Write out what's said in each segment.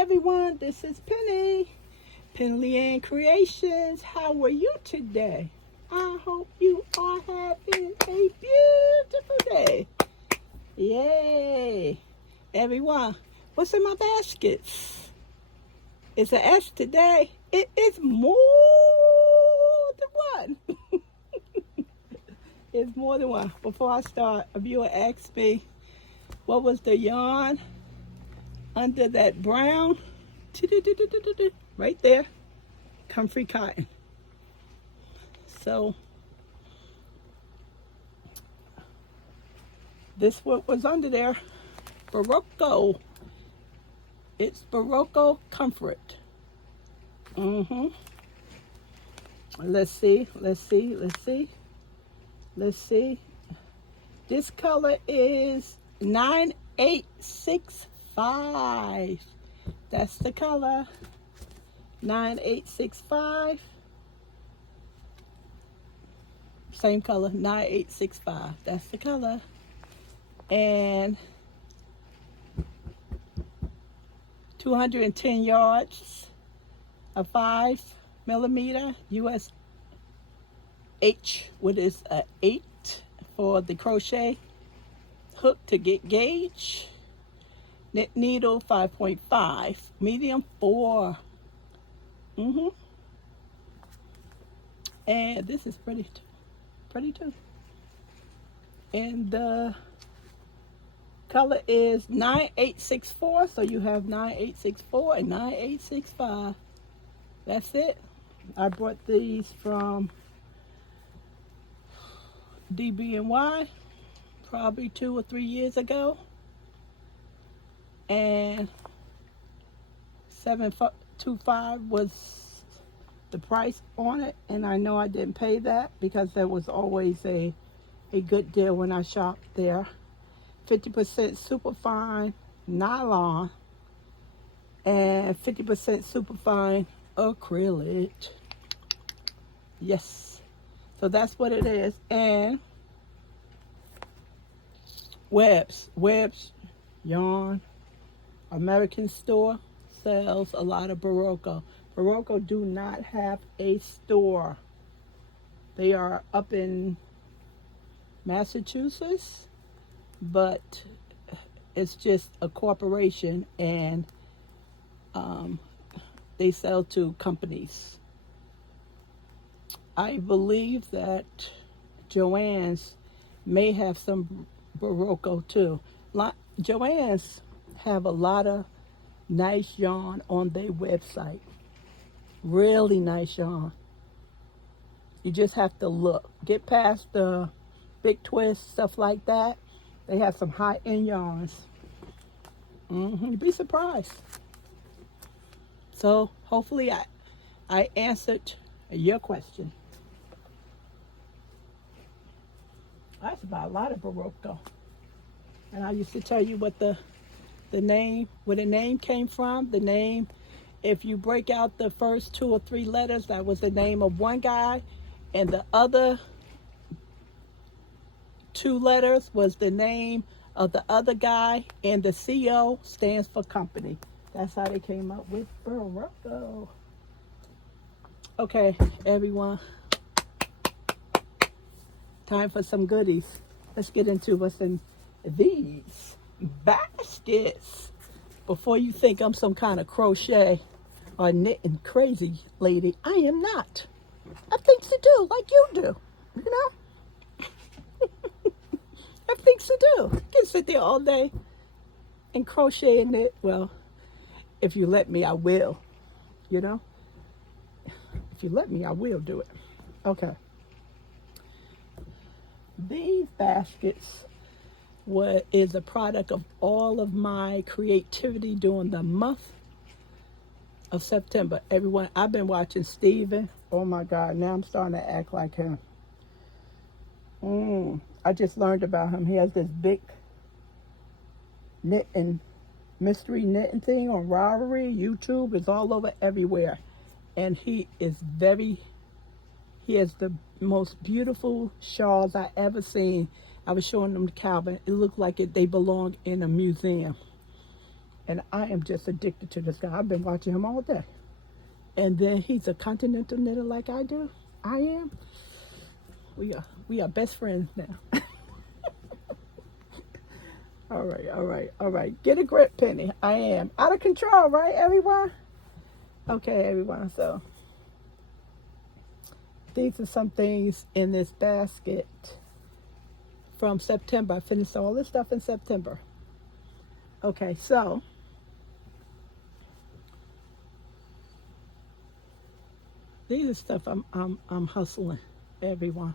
everyone, this is Penny, Penley-Ann Creations. How are you today? I hope you are having a beautiful day. Yay! Everyone, what's in my baskets? It's an S today. It is more than one. It's more than one. Before I start, a viewer asked me, what was the yarn under that brown? Right there, comfy cotton. So this what was under there, Barocco. It's Barocco Comfort. Let's see. This color is 9865. That's the color. 9865. Same color, 9865. That's the color. And 210 yards, a 5mm US H, what is a 8 for the crochet hook to get gauge. Knit needle 5.5, medium 4. And this is pretty too. And the color is 9864. So you have 9864 and 9865. That's it. I bought these from DB&Y probably 2 or 3 years ago. And $725 was the price on it, and I know I didn't pay that because there was always a good deal when I shopped there. 50% superfine nylon and 50% superfine acrylic. Yes, so that's what it is. And Webb's yarn, American store, sells a lot of Barocco. Barocco do not have a store. They are up in Massachusetts, but it's just a corporation, and they sell to companies. I believe that Joann's may have some Barocco too. Joann's have a lot of nice yarn on their website. Really nice yarn. You just have to look. Get past the big twist, stuff like that. They have some high-end yarns. You'd be surprised. So hopefully I answered your question. That's about a lot of Barocco. And I used to tell you what the name, where the name came from. The name, if you break out the first 2 or 3 letters, that was the name of one guy, and the other 2 letters was the name of the other guy, and the CO stands for company. That's how they came up with Barocco. Okay, everyone. Time for some goodies. Let's get into what's in these baskets. Before you think I'm some kind of crochet or knitting crazy lady, I am not. I have things to do like you do, you know? I have things to do. I can sit there all day and crochet and knit. Well, if you let me, I will, you know? If you let me, I will do it. Okay. These baskets is a product of all of my creativity during the month of September. Everyone, I've been watching Steven. Oh my God, now I'm starting to act like him. I just learned about him. He has this big knitting, mystery knitting thing on Ravelry, YouTube. It's all over everywhere. And he has the most beautiful shawls I ever seen. I was showing them to Calvin. It looked like they belonged in a museum. And I am just addicted to this guy. I've been watching him all day. And then he's a continental knitter like I do. I am. We are best friends now. All right, all right, all right. Get a grip, Penny. I am. Out of control, right, everyone? Okay, everyone. So these are some things in this basket from September. I finished all this stuff in September. Okay, so these are stuff I'm hustling, everyone.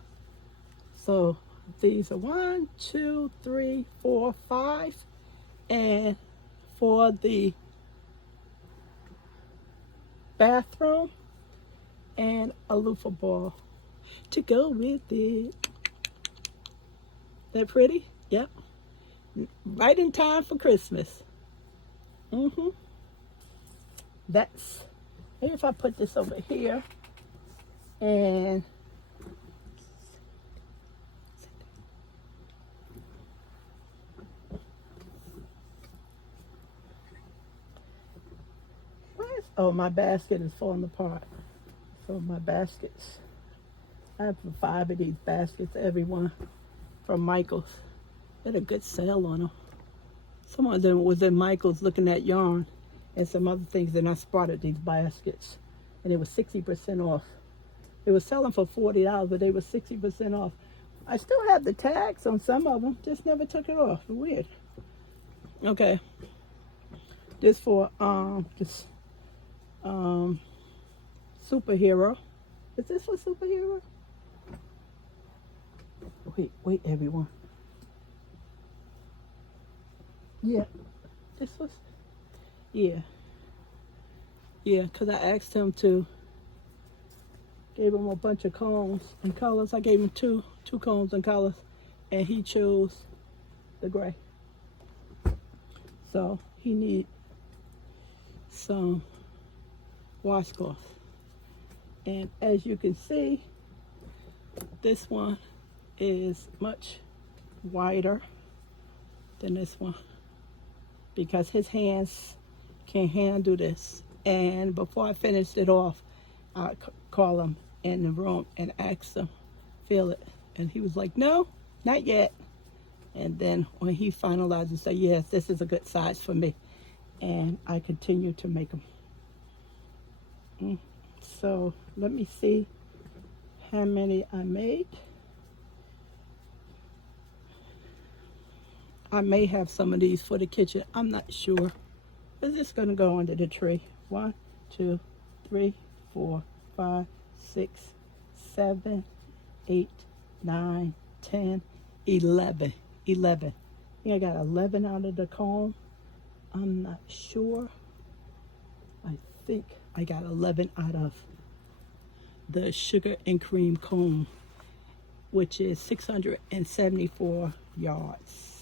So these are 1, 2, 3, 4, 5, and for the bathroom and a loofah ball to go with it. That pretty? Yep. Right in time for Christmas. That's, maybe if I put this over here and oh, my basket is falling apart. So my baskets, I have 5 of these baskets, everyone, from Michael's. They had a good sale on them. Some of them was in Michael's looking at yarn and some other things, and I spotted these baskets. And it was 60% off. It was selling for $40, but they were 60% off. I still have the tags on some of them, just never took it off. Weird. Okay. This for superhero. Is this for superhero? Wait, everyone. Yeah, this was, yeah, because I asked him to, gave him a bunch of combs and colors. I gave him two combs and colors, and he chose the gray. So he need some washcloth. And as you can see, this one is much wider than this one because his hands can handle this. And before I finished it off, I called him in the room and asked him, feel it? And he was like, no, not yet. And then when he finalized and said, yes, this is a good size for me. And I continue to make them. So let me see how many I made. I may have some of these for the kitchen. I'm not sure. Is this going to go under the tree? 1, 2, 3, 4, 5, 6, 7, 8, 9, 10, 11. 11. I think I got 11 out of the comb. I'm not sure. I think I got 11 out of the sugar and cream comb, which is 674 yards.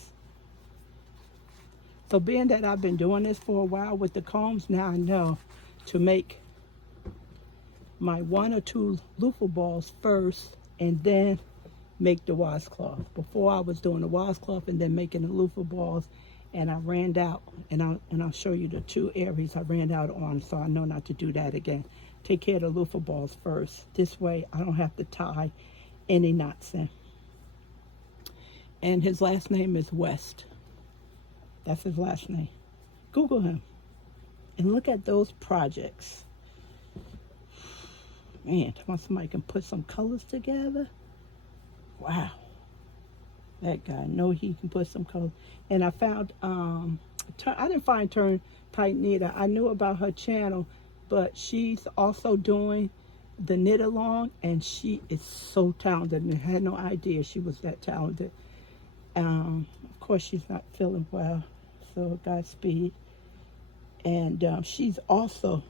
So being that I've been doing this for a while with the combs, now I know to make my 1 or 2 loofah balls first and then make the washcloth. Before I was doing the washcloth and then making the loofah balls, and I ran out, and I'll show you the 2 areas I ran out on, so I know not to do that again. Take care of the loofah balls first. This way I don't have to tie any knots in. And his last name is West. That's his last name. Google him and look at those projects. Man, somebody can put some colors together. Wow. That guy, know he can put some colors. And I found, I didn't find Turnpike Knitter. I knew about her channel, but she's also doing the knit along, and she is so talented, and I had no idea she was that talented. Of course, she's not feeling well, so Godspeed. And she's also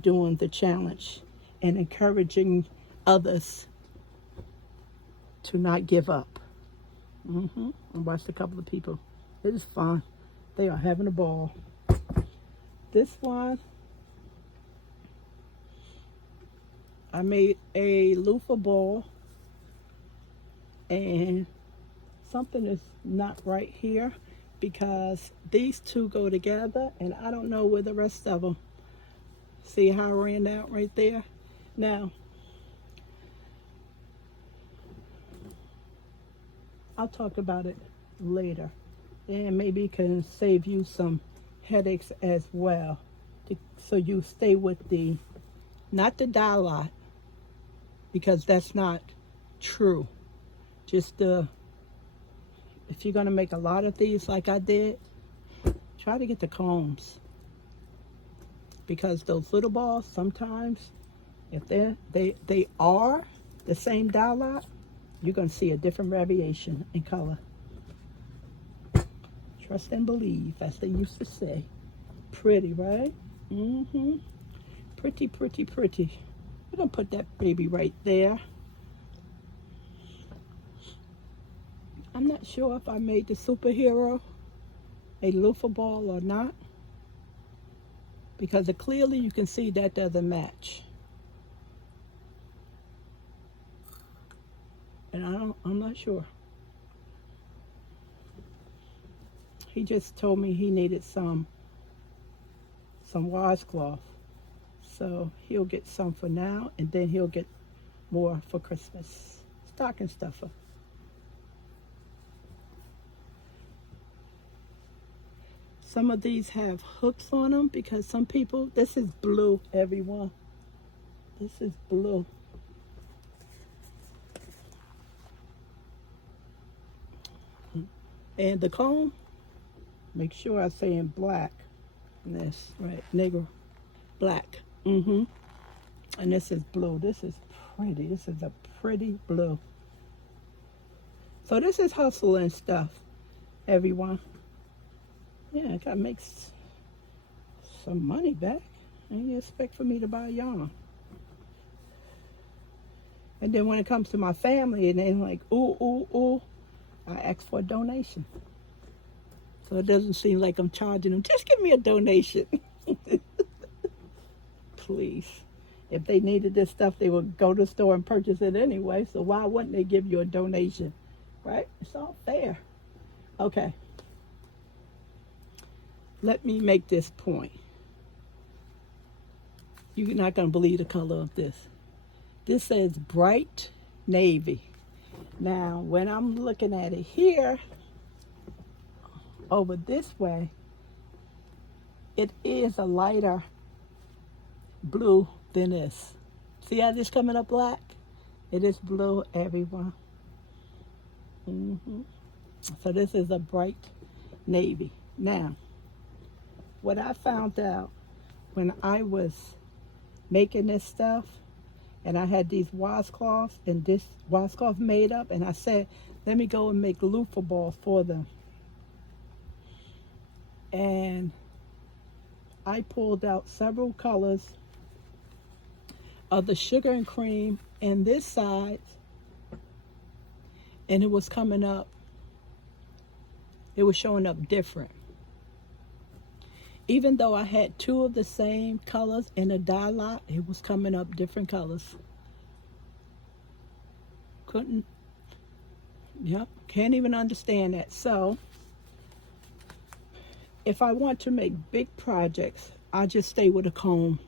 doing the challenge and encouraging others to not give up. I watched a couple of people. It is fun. They are having a ball. This one, I made a loofah ball, and something is not right here, because these two go together, and I don't know where the rest of them. See how I ran out right there? Now, I'll talk about it later, and maybe it can save you some headaches as well. So you stay with the, not the dye lot, because that's not true. Just if you're gonna make a lot of these like I did, try to get the combs, because those little balls sometimes, if they are the same dye lot, you're gonna see a different variation in color. Trust and believe, as they used to say. Pretty, right? Mm-hmm. Pretty, pretty, pretty. We're gonna put that baby right there. I'm not sure if I made the superhero a loofah ball or not, because clearly you can see that doesn't match. And I'm not sure. He just told me he needed some washcloth. So he'll get some for now, and then he'll get more for Christmas. Stocking stuffer. Some of these have hooks on them because some people, this is blue, everyone. This is blue. And the comb, make sure I say in black. And this, right, nigger, black. And this is blue. This is pretty. This is a pretty blue. So this is hustling stuff, everyone. Yeah, I gotta make some money back. I didn't expect for me to buy yarn. And then when it comes to my family, and then like, ooh, I ask for a donation. So it doesn't seem like I'm charging them. Just give me a donation. Please. If they needed this stuff, they would go to the store and purchase it anyway. So why wouldn't they give you a donation? Right? It's all fair. Okay. Let me make this point. You're not going to believe the color of this. This says bright navy. Now, when I'm looking at it here, over this way, it is a lighter blue than this. See how this coming up black? It is blue, everyone. So this is a bright navy. Now, what I found out when I was making this stuff, and I had these washcloths and this washcloth made up, and I said, let me go and make loofah balls for them. And I pulled out several colors of the sugar and cream in this side, and it was coming up, it was showing up different. Even though I had two of the same colors in a dye lot, it was coming up different colors. Can't even understand that. So, if I want to make big projects, I just stay with a comb,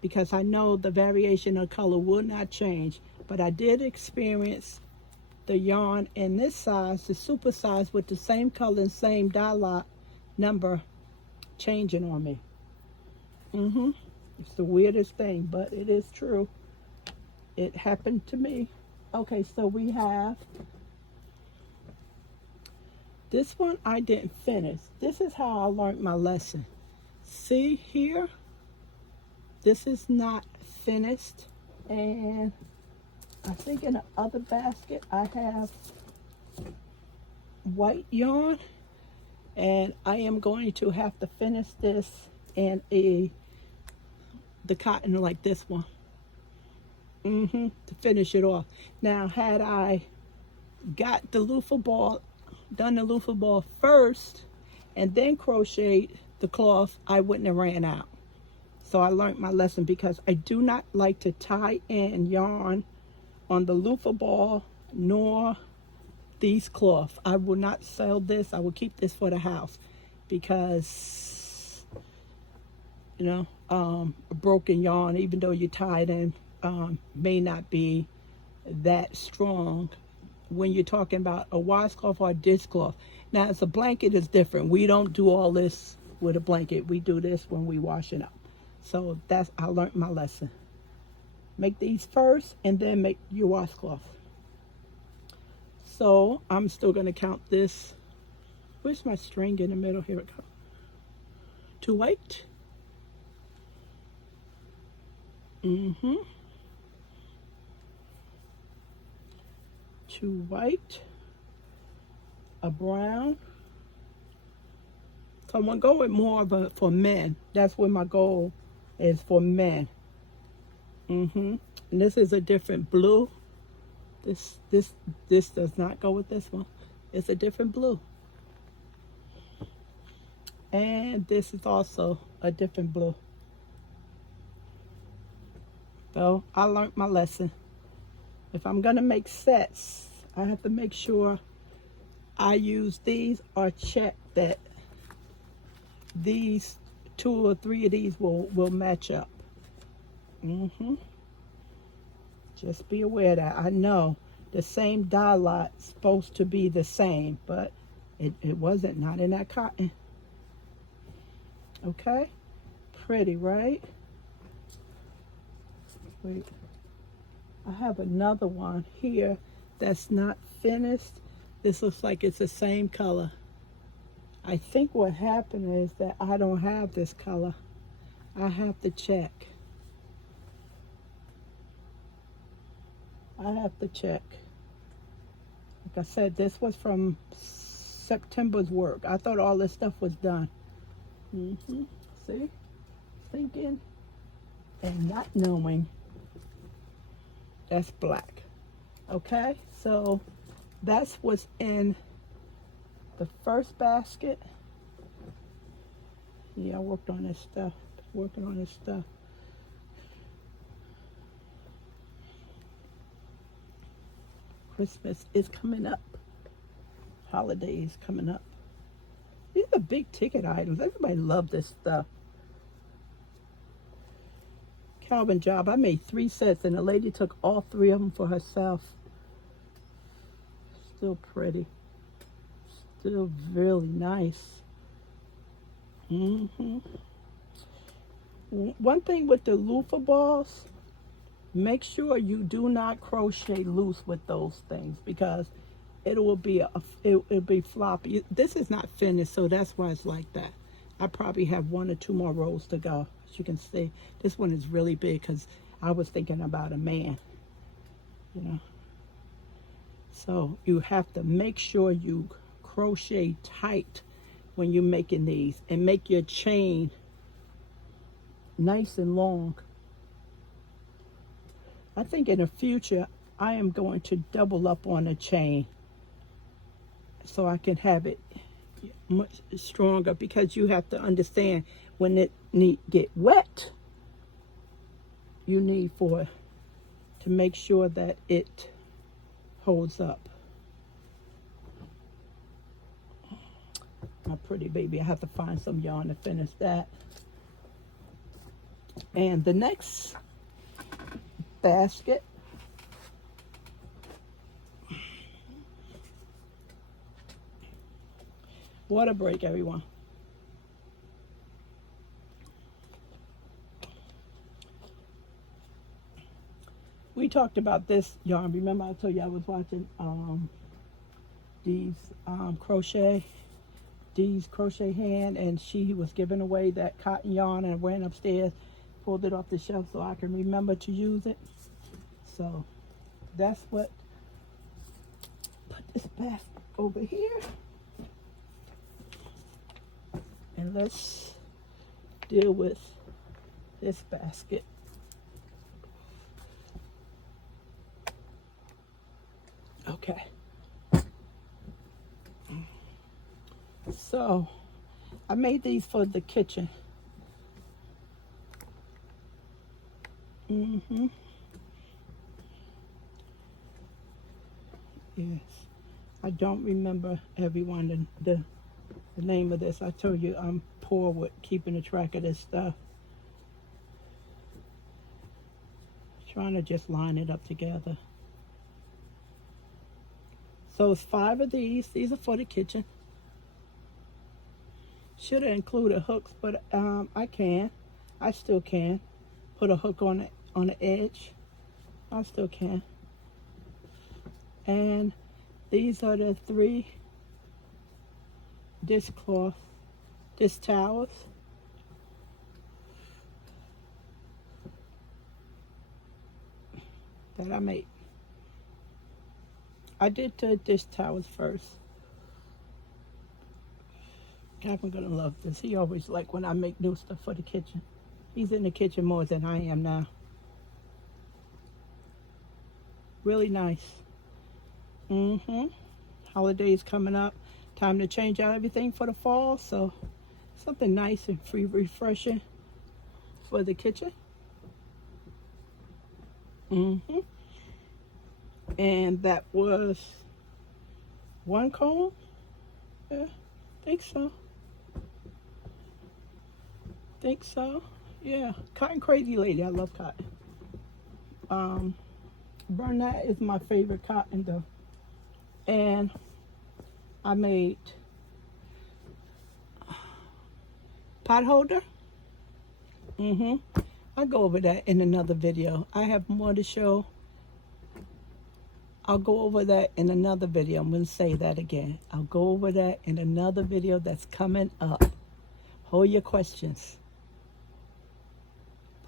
because I know the variation of color will not change. But I did experience the yarn in this size, the super size, with the same color and same dye lot number changing on me. It's the weirdest thing, but it is true. It happened to me. Okay, so we have this one. I didn't finish. This is how I learned my lesson. See here, this is not finished, and I think in the other basket I have white yarn, and I am going to have to finish this in the cotton like this one, to finish it off. Now, had I got the loofah ball, done the loofah ball first, and then crocheted the cloth, I wouldn't have ran out. So I learned my lesson, because I do not like to tie in yarn on the loofah ball nor these cloths. I will not sell this. I will keep this for the house because, you know, a broken yarn, even though you tie it in, may not be that strong when you're talking about a washcloth or a dishcloth. Now, as a blanket is different. We don't do all this with a blanket. We do this when we wash it up. So I learned my lesson. Make these first and then make your washcloth. So I'm still going to count this. Where's my string in the middle? Here it goes. 2 white. 2 white. A brown. So I'm going to go with more of a for men. That's what my goal is for men. And this is a different blue. This does not go with this one. It's a different blue. And this is also a different blue. So I learned my lesson. If I'm gonna make sets, I have to make sure I use these or check that these 2 or 3 of these will match up. Just be aware that I know the same dye lot's supposed to be the same, but it wasn't, not in that cotton. Okay, pretty, right? Wait, I have another one here that's not finished. This looks like it's the same color. I think what happened is that I don't have this color. I have to check. Like I said, this was from September's work. I thought all this stuff was done. See? Thinking and not knowing. That's black. Okay? So that's what's in the first basket. Yeah, I worked on this stuff. Working on this stuff. Christmas is coming up. Holidays coming up. These are big ticket items. Everybody loves this stuff. Calvin job. I made 3 sets and the lady took all 3 of them for herself. Still pretty. Still really nice. One thing with the loofah balls, make sure you do not crochet loose with those things because it will be it'll be floppy. This is not finished, so that's why it's like that. I probably have 1 or 2 more rows to go. As you can see, this one is really big because I was thinking about a man, you know. So you have to make sure you crochet tight when you're making these and make your chain nice and long. I think in the future I am going to double up on a chain so I can have it much stronger, because you have to understand when it get wet, you need to make sure that it holds up. My pretty baby, I have to find some yarn to finish that. And the next basket, water break, everyone. We talked about this yarn. Remember I told you I was watching Dee's crochet hand, and she was giving away that cotton yarn, and I ran upstairs, pulled it off the shelf so I can remember to use it. So that's what, put this back over here. And let's deal with this basket. Okay. So I made these for the kitchen. Yes. I don't remember everyone the name of this. I told you I'm poor with keeping a track of this stuff. Trying to just line it up together. So it's 5 of these. These are for the kitchen. Should have included hooks, but I still can put a hook on the edge. I still can. And these are the 3 dish towels. That I made. I did the dish towels first. Captain gonna love this. He always like when I make new stuff for the kitchen. He's in the kitchen more than I am now. Really nice. Holidays coming up. Time to change out everything for the fall. So something nice and refreshing for the kitchen. And that was 1 comb. Yeah, think so. Yeah, cotton crazy lady. I love cotton. Bernat is my favorite cotton though. And I made pot holder. I'll go over that in another video. I have more to show. I'll go over that in another video. I'm going to say that again. I'll go over that in another video that's coming up. Hold your questions.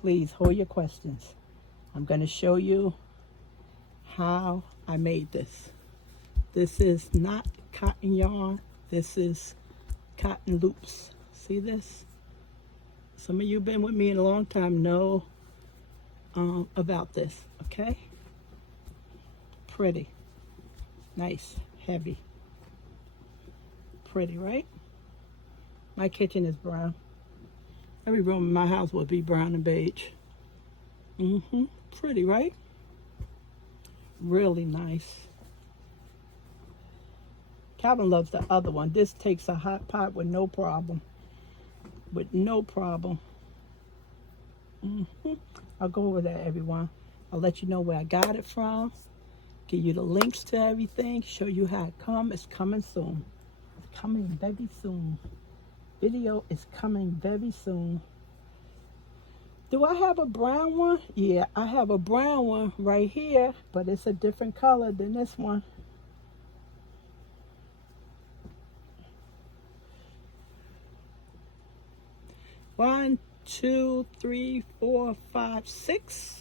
Please hold your questions. I'm going to show you how I made this. This is not cotton yarn. This is cotton loops. See this? Some of you been with me in a long time know about this, okay? Pretty, nice, heavy, pretty, right? My kitchen is brown. Every room in my house would be brown and beige. Pretty, right? Really nice. Calvin loves the other one. This takes a hot pot with no problem. With no problem. I'll go over that, everyone. I'll let you know where I got it from. Give you the links to everything. Show you how it comes. It's coming soon. It's coming very soon. Video is coming very soon. Do I have a brown one? Yeah, I have a brown one right here, but it's a different color than this one. One, 2, 3, 4, 5, 6.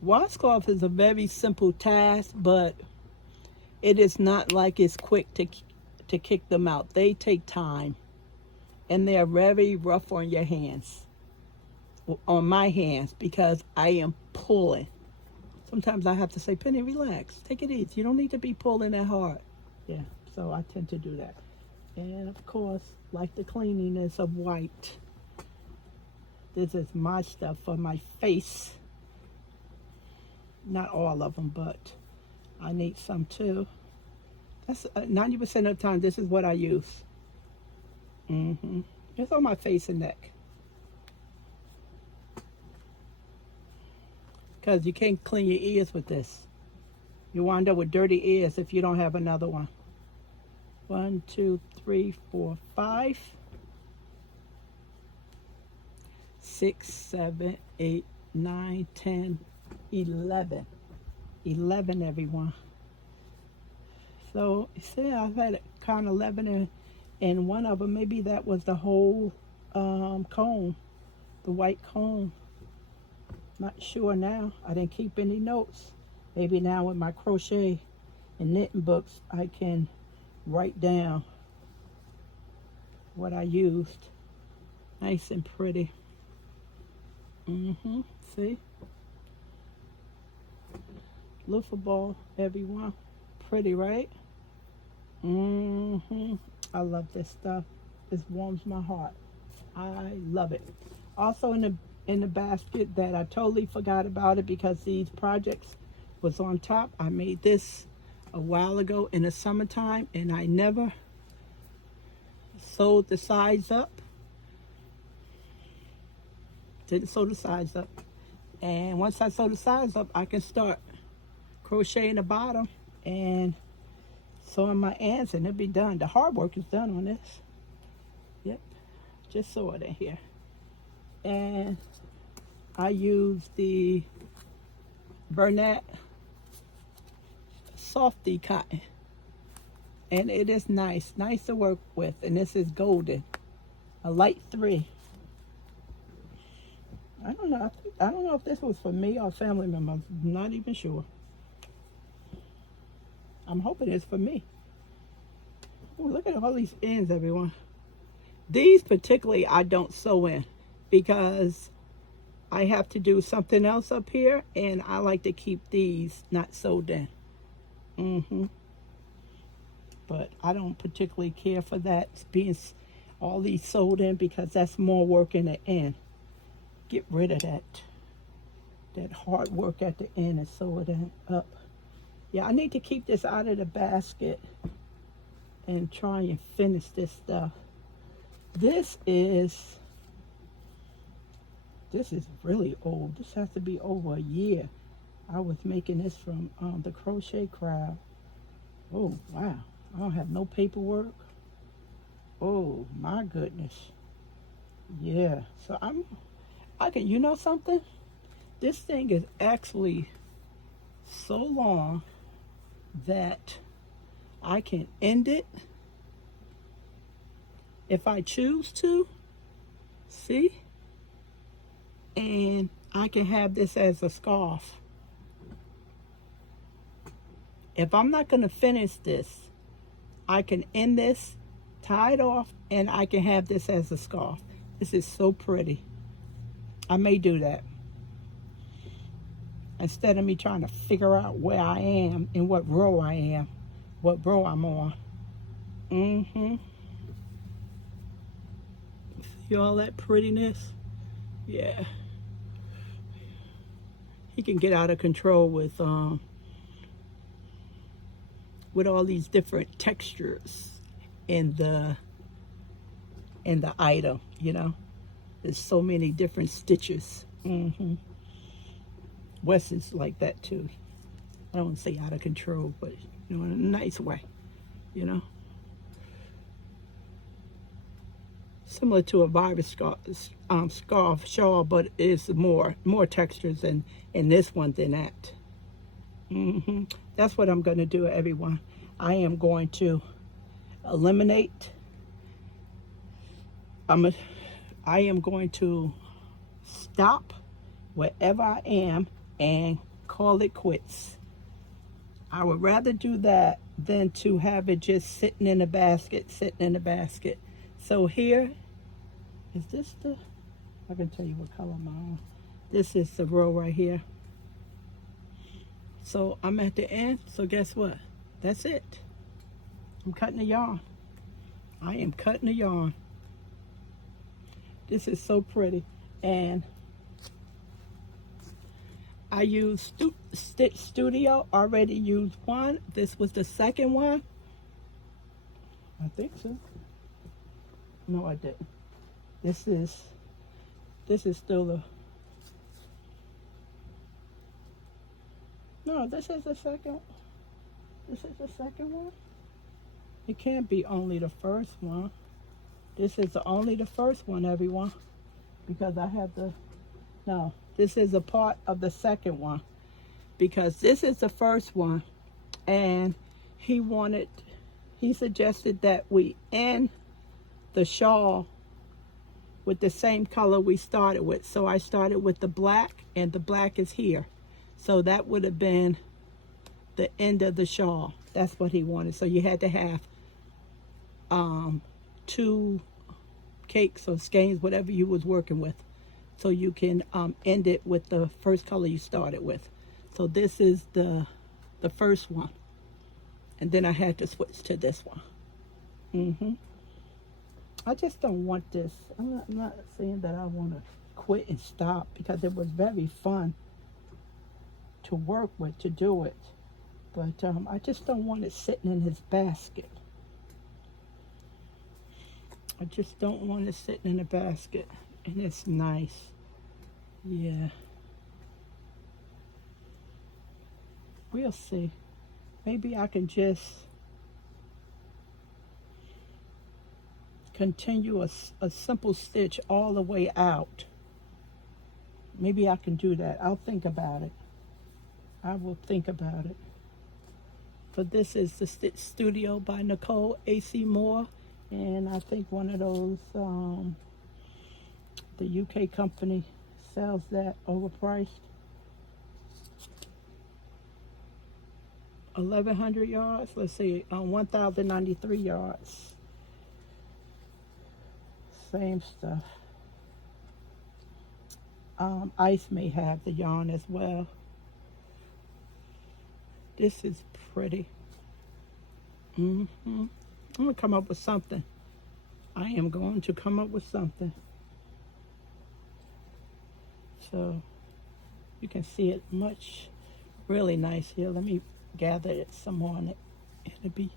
Washcloth is a very simple task, but it is not like it's quick to kick them out. They take time, and they are very rough on your hands, on my hands, because I am pulling. Sometimes I have to say, Penny, relax, take it easy. You don't need to be pulling that hard. Yeah, so I tend to do that. And of course, like the cleanliness of white. This is my stuff for my face. Not all of them, but I need some too. That's 90% of the time, this is what I use. It's on my face and neck. Because you can't clean your ears with this. You wind up with dirty ears if you don't have another one. 1, 2, 3, 4, 5. 6, 7, 8, 9, 10, 11. 11, everyone. So, you see, I've had count 11 and one of them, maybe that was the whole comb, the white comb. Not sure now. I didn't keep any notes. Maybe now with my crochet and knitting books, I can write down what I used. Nice and pretty. See? Loofah ball, everyone. Pretty, right? I love this stuff. This warms my heart. I love it. Also in the in the basket that I totally forgot about it because these projects was on top. I made this a while ago in the summertime and I never sewed the sides up. Didn't sew the sides up. And once I sew the sides up, I can start crocheting the bottom and sewing my ends and it'll be done. The hard work is done on this. Yep, just sew it in here. And I use the Bernat Softy cotton. And it is nice to work with. And this is golden, a light 3. I don't know if this was for me or family members. I'm not even sure. I'm hoping it's for me. Oh, look at all these ends, everyone. These particularly I don't sew in because I have to do something else up here and I like to keep these not sewed in. But I don't particularly care for that being all these sewed in because that's more work in the end. Get rid of that hard work at the end and sew it up. Yeah, I need to keep this out of the basket and try and finish this stuff. This is really old. This has to be over a year. I was making this from the Crochet Crowd. Oh, wow. I don't have no paperwork. Oh, my goodness. Yeah, so I can, you know something? This thing is actually so long that I can end it if I choose to. See? And I can have this as a scarf. If I'm not going to finish this, I can end this, tie it off, and I can have this as a scarf. This is so pretty. I may do that. Instead of me trying to figure out where I am and what row I am, what row I'm on. See all that prettiness? Yeah. He can get out of control with all these different textures in the item, you know. There's so many different stitches. Wes is like that too. I don't want to say out of control, but you know, in a nice way, you know. Similar to a virus scarf shawl, but it's more textures in this one than that. That's what I'm going to do, everyone. I am going to eliminate. I am going to stop wherever I am and call it quits. I would rather do that than to have it just sitting in the basket. So here, is this the, I can tell you what color I'm on. This is the row right here. So I'm at the end, so guess what? That's it. I'm cutting the yarn. I am cutting the yarn. This is so pretty. And I used Stitch Studio, already used one. This was the second one. I think so. No, I didn't. This is still the, no, this is the second. This is the second one. It can't be only the first one. This is only the first one, everyone, because I have the, no, this is a part of the second one, because this is the first one, and he suggested that we end the shawl with the same color we started with. So I started with the black, and the black is here. So that would have been the end of the shawl. That's what he wanted. So you had to have 2 cakes or skeins, whatever you was working with, so you can end it with the first color you started with. So this is the first one, and then I had to switch to this one. I just don't want this. I'm not saying that I want to quit and stop because it was very fun to work with, to do it. But I just don't want it sitting in his basket. I just don't want it sitting in a basket. And it's nice. Yeah. We'll see. Maybe I can just continue a simple stitch all the way out. Maybe I can do that. I'll think about it. I will think about it. But this is the Stitch Studio by Nicole A.C. Moore. And I think one of those, the UK company sells that overpriced. 1,100 yards. Let's see, 1,093 yards. Same stuff. Ice may have the yarn as well. This is pretty. I'm gonna come up with something. I am going to come up with something. So you can see it really nice here. Let me gather it some more on it. It'll be,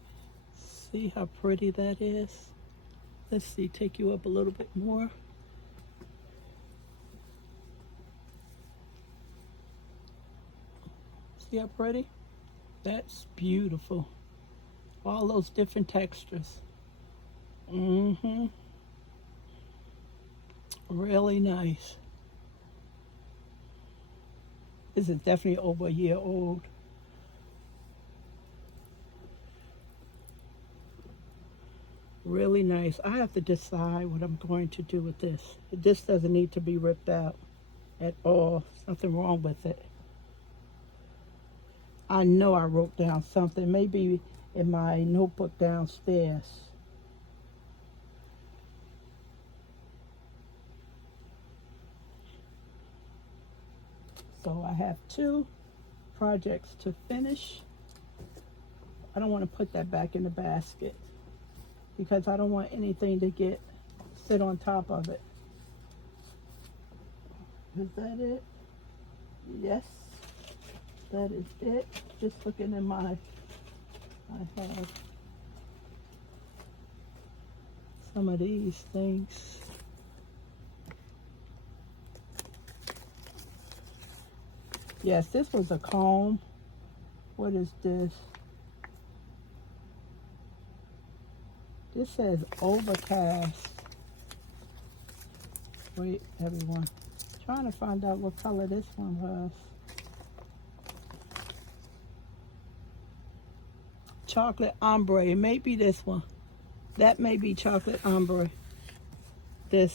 see how pretty that is. Let's see, take you up a little bit more. See how pretty? That's beautiful. All those different textures. Really nice. This is definitely over a year old. Really nice. I have to decide what I'm going to do with this. This doesn't need to be ripped out at all. There's nothing wrong with it. I know I wrote down something, maybe in my notebook downstairs. So I have 2 projects to finish. I don't want to put that back in the basket because I don't want anything to sit on top of it. Is that it? Yes. That is it. Just looking in I have some of these things. Yes, this was a comb. What is this? This says overcast. Wait, everyone. Trying to find out what color this one was. Chocolate ombre. It may be this one. That may be chocolate ombre. That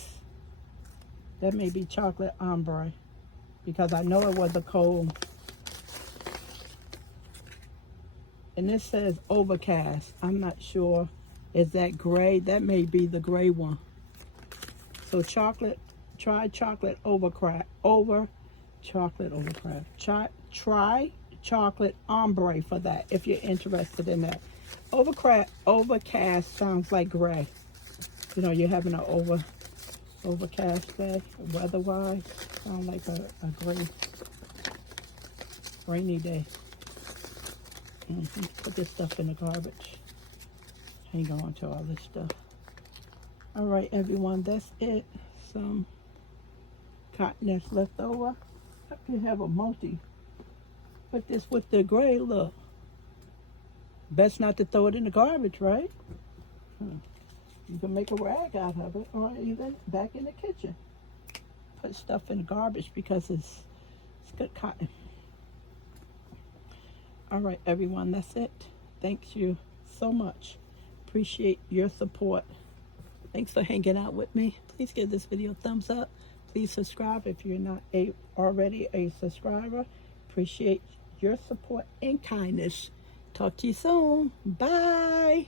may be chocolate ombre because I know it was a comb. And this says overcast. I'm not sure. Is that gray? That may be the gray one. So try chocolate overcraft. Try chocolate ombre for that if you're interested in that. Overcast sounds like gray. You know, you're having an overcast day, weather-wise. Sound like a gray, rainy day. Put this stuff in the garbage. Hang on to all this stuff. All right, everyone, that's it. Some cotton that's left over. I can have a multi. Put this with the gray, look. Best not to throw it in the garbage, right? You can make a rag out of it or even back in the kitchen. Put stuff in the garbage because it's good cotton. All right, everyone, that's it. Thank you so much. Appreciate your support. Thanks for hanging out with me. Please give this video a thumbs up. Please subscribe if you're not already a subscriber. Appreciate your support and kindness. Talk to you soon. Bye.